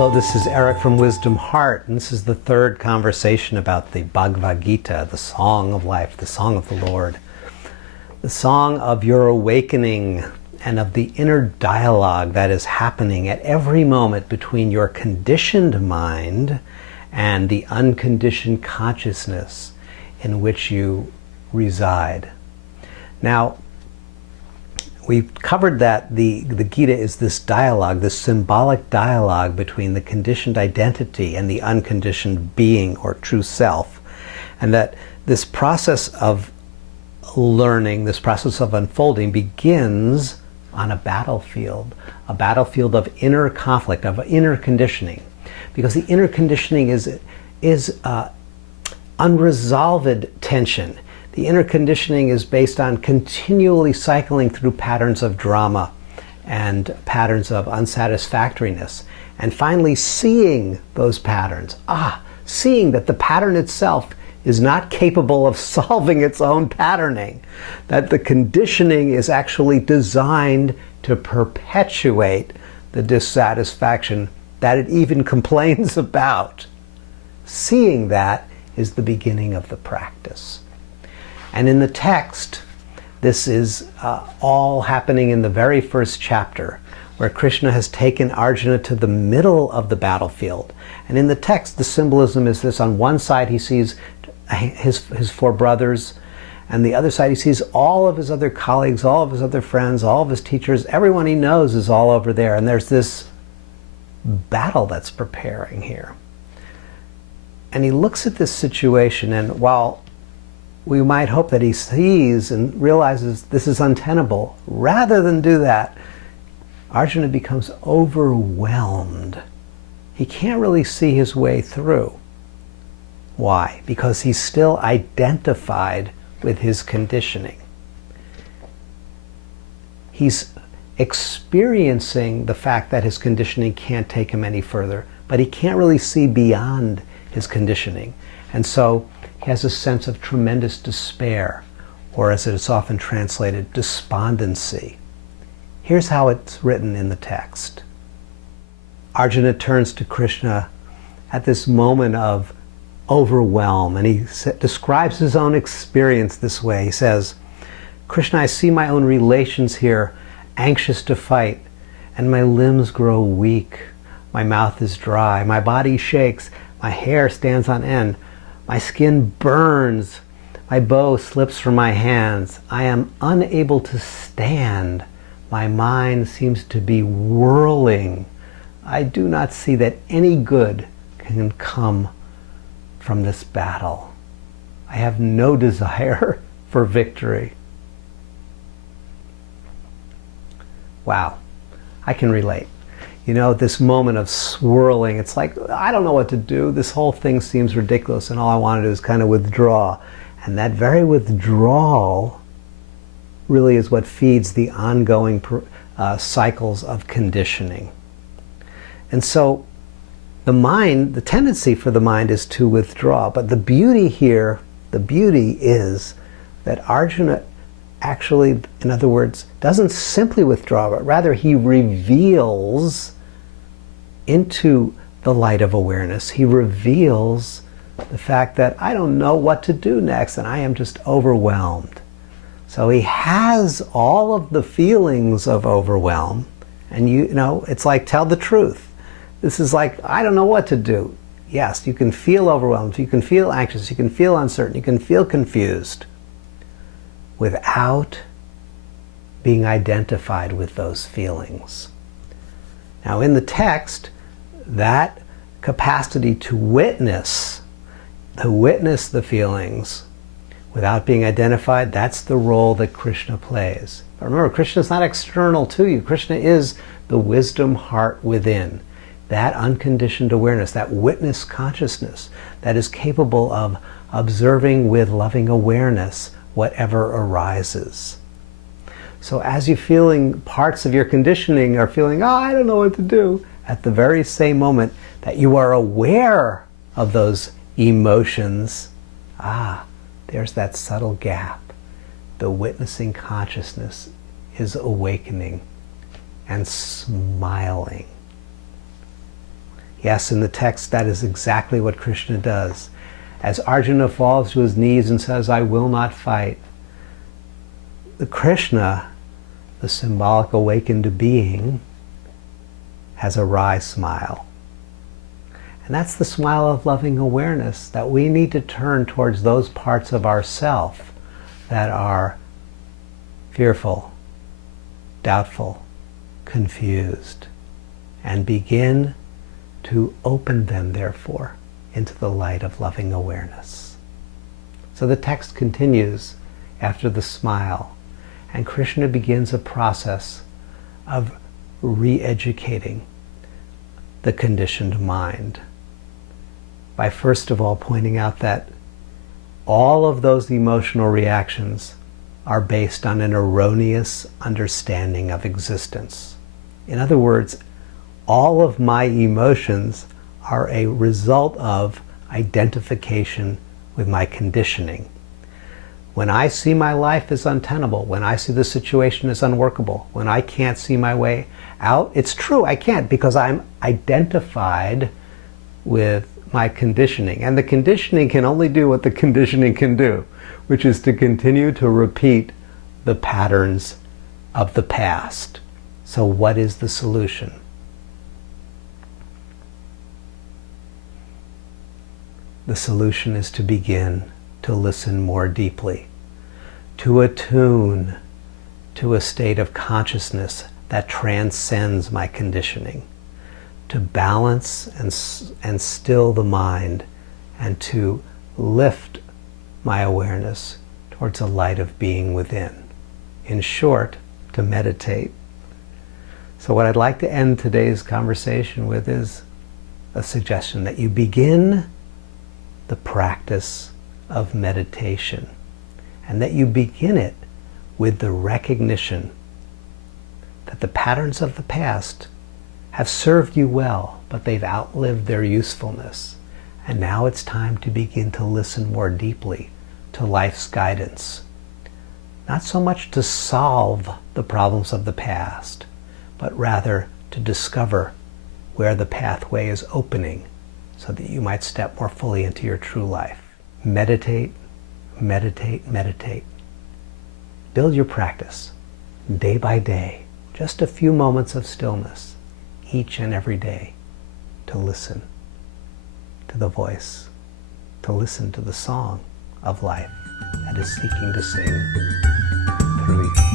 Hello, this is Eric from Wisdom Heart, and this is the third conversation about the Bhagavad Gita, the song of life, the song of the Lord, the song of your awakening and of the inner dialogue that is happening at every moment between your conditioned mind and the unconditioned consciousness in which you reside. Now, we've covered that the Gita is this dialogue, this symbolic dialogue between the conditioned identity and the unconditioned being or true self. And that this process of learning, this process of unfolding begins on a battlefield of inner conflict, of inner conditioning. Because the inner conditioning is unresolved tension. The inner conditioning is based on continually cycling through patterns of drama and patterns of unsatisfactoriness, and finally seeing those patterns. Seeing that the pattern itself is not capable of solving its own patterning, that the conditioning is actually designed to perpetuate the dissatisfaction that it even complains about. Seeing that is the beginning of the practice. And in the text, this is all happening in the very first chapter, where Krishna has taken Arjuna to the middle of the battlefield. And in the text, the symbolism is this. On one side, he sees his four brothers, and the other side, he sees all of his other colleagues, all of his other friends, all of his teachers. Everyone he knows is all over there. And there's this battle that's preparing here. And he looks at this situation, and while we might hope that he sees and realizes this is untenable, rather than do that, Arjuna becomes overwhelmed. He can't really see his way through. Why? Because he's still identified with his conditioning. He's experiencing the fact that his conditioning can't take him any further, but he can't really see beyond his conditioning. And so he has a sense of tremendous despair, or as it is often translated, despondency. Here's how it's written in the text. Arjuna turns to Krishna at this moment of overwhelm, and he describes his own experience this way. He says, "Krishna, I see my own relations here, anxious to fight, and my limbs grow weak. My mouth is dry, my body shakes, my hair stands on end. My skin burns, my bow slips from my hands. I am unable to stand. My mind seems to be whirling. I do not see that any good can come from this battle. I have no desire for victory." Wow, I can relate. You know, this moment of swirling, it's like, I don't know what to do. This whole thing seems ridiculous, and all I want to do is kind of withdraw. And that very withdrawal really is what feeds the ongoing cycles of conditioning. And so the mind, the tendency for the mind is to withdraw. But the beauty here, the beauty is that Arjuna actually, in other words, doesn't simply withdraw, but rather he reveals into the light of awareness. He reveals the fact that I don't know what to do next, and I am just overwhelmed. So he has all of the feelings of overwhelm, and you know, it's like, tell the truth. This is like, I don't know what to do. Yes, you can feel overwhelmed, you can feel anxious, you can feel uncertain, you can feel confused, without being identified with those feelings. Now in the text, that capacity to witness the feelings without being identified, that's the role that Krishna plays. But remember, Krishna is not external to you. Krishna is the wisdom heart within. That unconditioned awareness, that witness consciousness that is capable of observing with loving awareness whatever arises. So as you're feeling parts of your conditioning are feeling, I don't know what to do, at the very same moment that you are aware of those emotions, there's that subtle gap. The witnessing consciousness is awakening and smiling. Yes, in the text, that is exactly what Krishna does. As Arjuna falls to his knees and says, "I will not fight," the Krishna, the symbolic awakened being, has a wry smile. And that's the smile of loving awareness, that we need to turn towards those parts of ourself that are fearful, doubtful, confused, and begin to open them, therefore, into the light of loving awareness. So the text continues after the smile, and Krishna begins a process of re-educating the conditioned mind by first of all pointing out that all of those emotional reactions are based on an erroneous understanding of existence. In other words, all of my emotions are a result of identification with my conditioning. When I see my life as untenable, when I see the situation as unworkable, when I can't see my way out, it's true, I can't, because I'm identified with my conditioning. And the conditioning can only do what the conditioning can do, which is to continue to repeat the patterns of the past. So what is the solution? The solution is to begin to listen more deeply, to attune to a state of consciousness that transcends my conditioning, to balance and still the mind, and to lift my awareness towards a light of being within. In short, to meditate. So what I'd like to end today's conversation with is a suggestion that you begin the practice of meditation, and that you begin it with the recognition that the patterns of the past have served you well, but they've outlived their usefulness. And now it's time to begin to listen more deeply to life's guidance. Not so much to solve the problems of the past, but rather to discover where the pathway is opening so that you might step more fully into your true life. Meditate, meditate, meditate. Build your practice day by day, just a few moments of stillness each and every day to listen to the voice, to listen to the song of life that is seeking to sing through you.